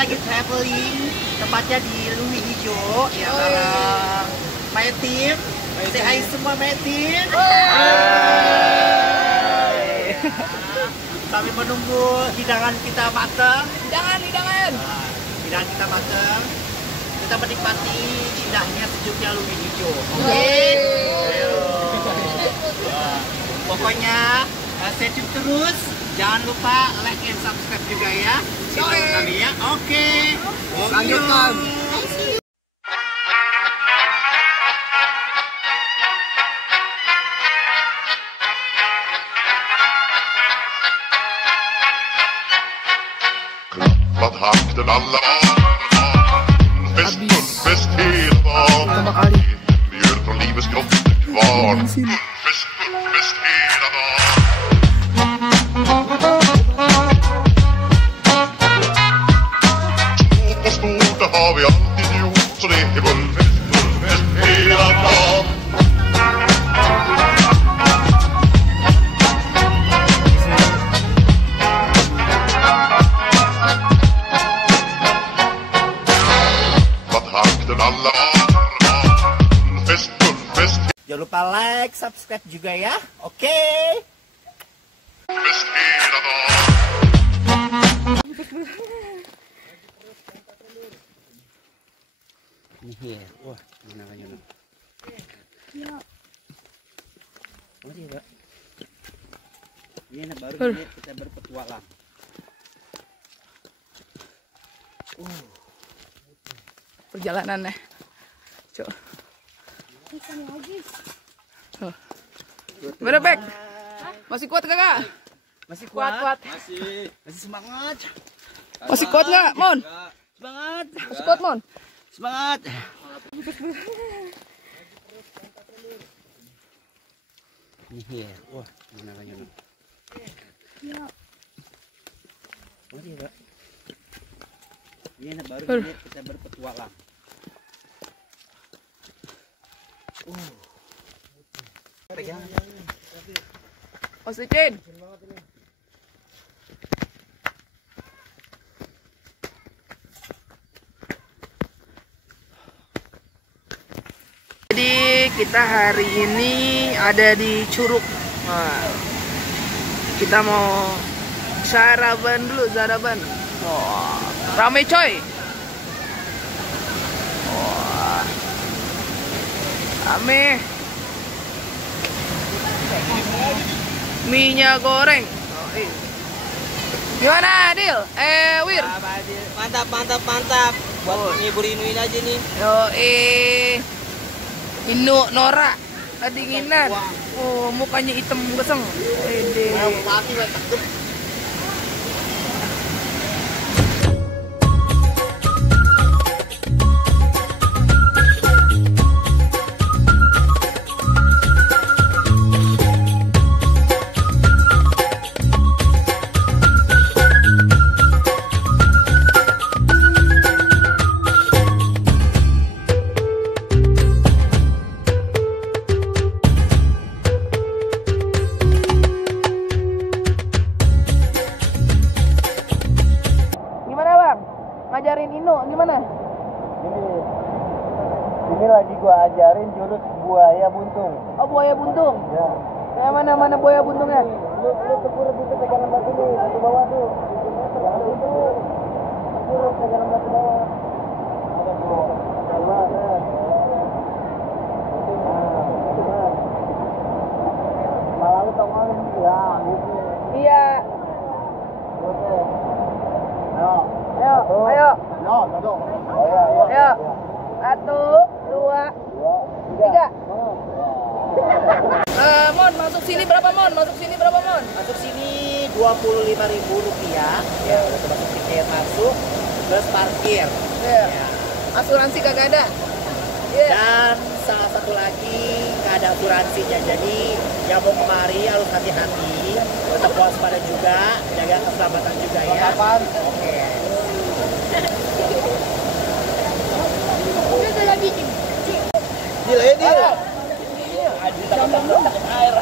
lagi traveling, tempatnya di Lui Hijau ya, bareng my team. Say hi semua my team. Sambil menunggu hidangan kita matang. Hidangan. Hidangan kita matang. Kita menikmati indahnya sejuknya Lui Hijau. Pokoknya stay tune terus. Jangan lupa like and subscribe juga ya channel kami ya. Oke. Lanjutkan. Klappat hakten alla fest hela dagen. Mjöl från livets grottor kvar. Fest hela dagen. Stort det har vi alltid gjort, så det är bullfest hela dagen. Jangan lupa like, subscribe juga ya. Oke. Nih, wah, gimana lagi nih? Ya. Masih, Pak. Ini baru kita berpetualang. Perjalanannya. Coba. Gimana, Bek? Masih kuat kagak? Masih kuat. Masih semangat. Masih kuat nggak, Mon? Semangat. Masih kuat, Mon? Semangat. Nih, wah, gimana lagi nih? Ya. Masih, Pak. Ini baru kita berpetualang. Oksigen. Jadi kita hari ini ada di Curug. Nah, kita mau sarapan dulu, sarapan. Wah, rame coy. Wah, rame. Minyak goreng. Gimana, Adil? Wir. Mantap. Buat ngibur-inuin aja nih. Inu Nora. Kedinginan. Oh, mukanya hitam geseng. Ede. Ngajarin Inu gimana? Ini lagi gua ajarin jurus buaya buntung. Oh, buaya buntung. Ya. Kayak mana buaya buntungnya? Lu tepur itu pegangan batu nih, batu bawah tuh. Jangan itu. Tepur pegangan batu bawah. Ada tuh. Coba, malah lu tongolin ya, gitu. Iya. Ayo. Ayo. 1, 2, 3. Mon, masuk sini berapa, Mon? Masuk sini Rp25.000 ya, untuk masuk tiket masuk plus parkir. Ya. Asuransi kagak ada. Dan salah satu lagi nggak ada asuransinya, jadi yang mau kemari harus hati-hati, tetap waspada juga, jaga keselamatan juga ya. Oke. Deal. Air.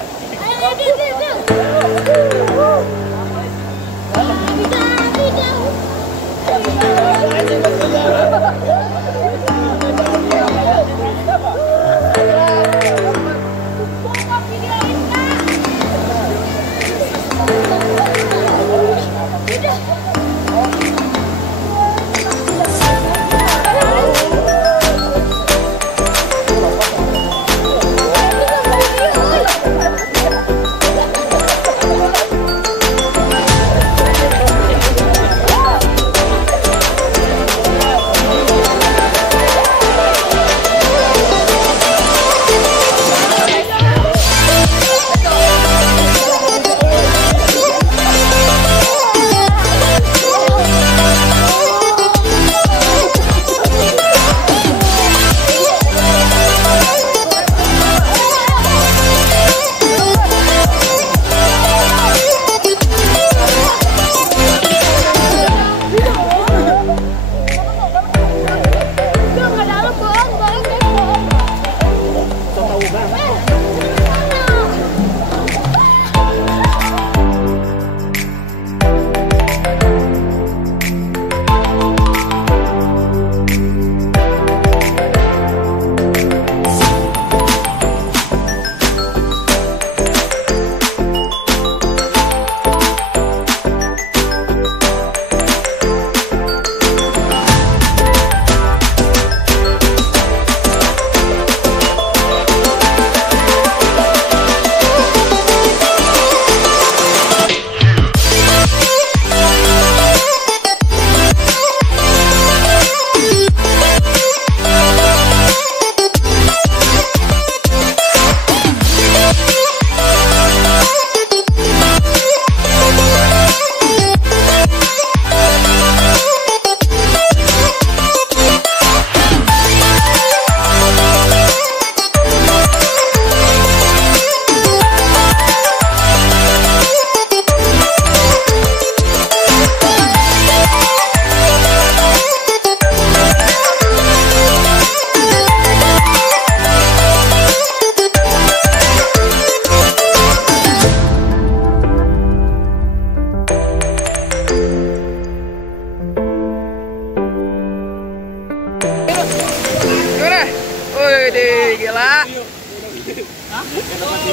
Tadi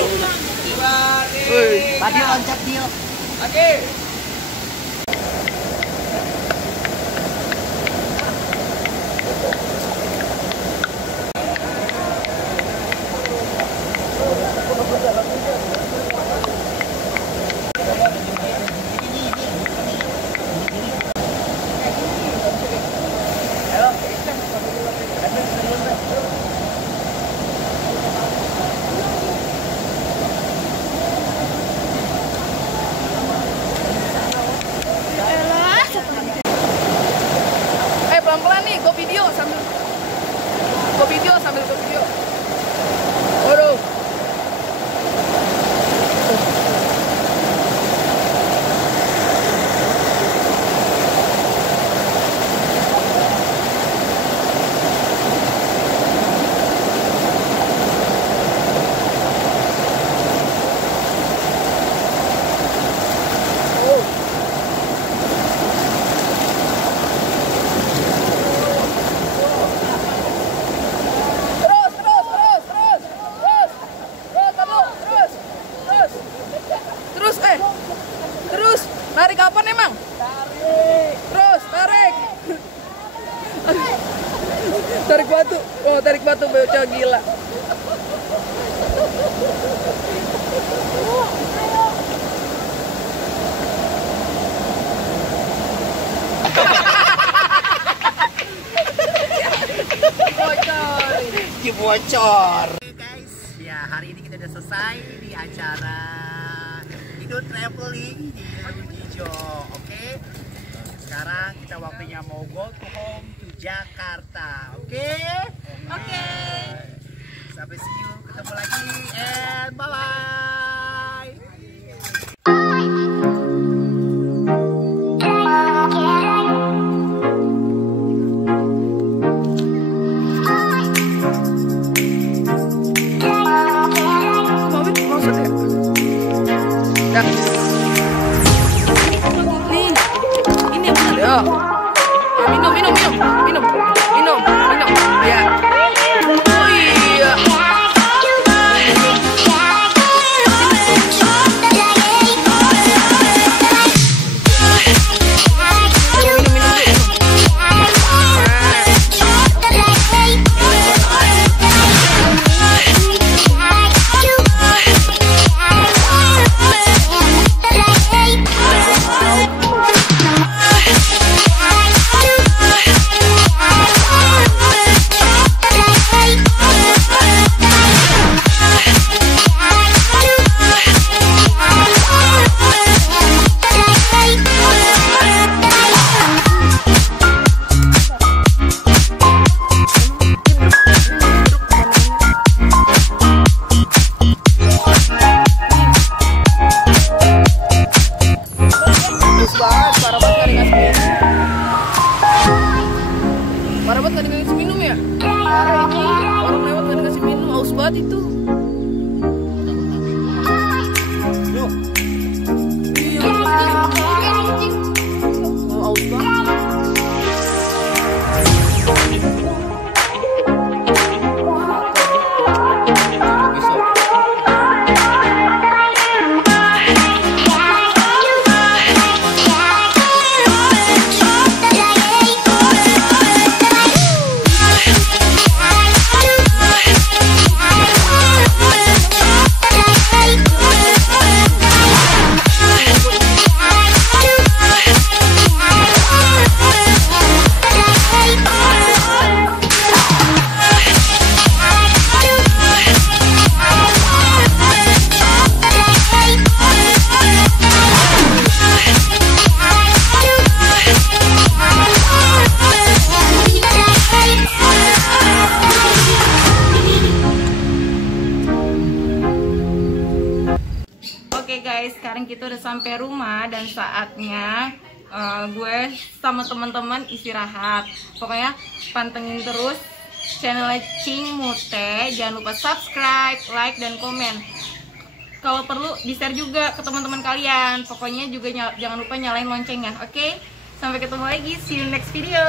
loncat dia. Pelan-pelan nih, go video sambil go video. Waduh. Terus, narik kapan emang? Tarik. Tarik batu. Oh, tarik batu bocah gila. Bocor. Guys, ya hari ini kita udah selesai di acara Indo Traveling di Lujijo. Oke. Sekarang kita waktunya mau go to home to Jakarta. Oke? Oke. Sampai see you, ketemu lagi and bye bye. Minum. Ya. Oh iya. Parah banget gak dikasih minum ya? Orang lewat gak dikasih minum, haus banget itu. Oh, haus banget. Oke guys, sekarang kita udah sampai rumah dan saatnya gue sama teman-teman istirahat. Pokoknya pantengin terus channel Cing Mute. Jangan lupa subscribe, like, dan komen. Kalau perlu di-share juga ke teman-teman kalian. Pokoknya juga jangan lupa nyalain loncengnya. Oke? Sampai ketemu lagi. See you next video.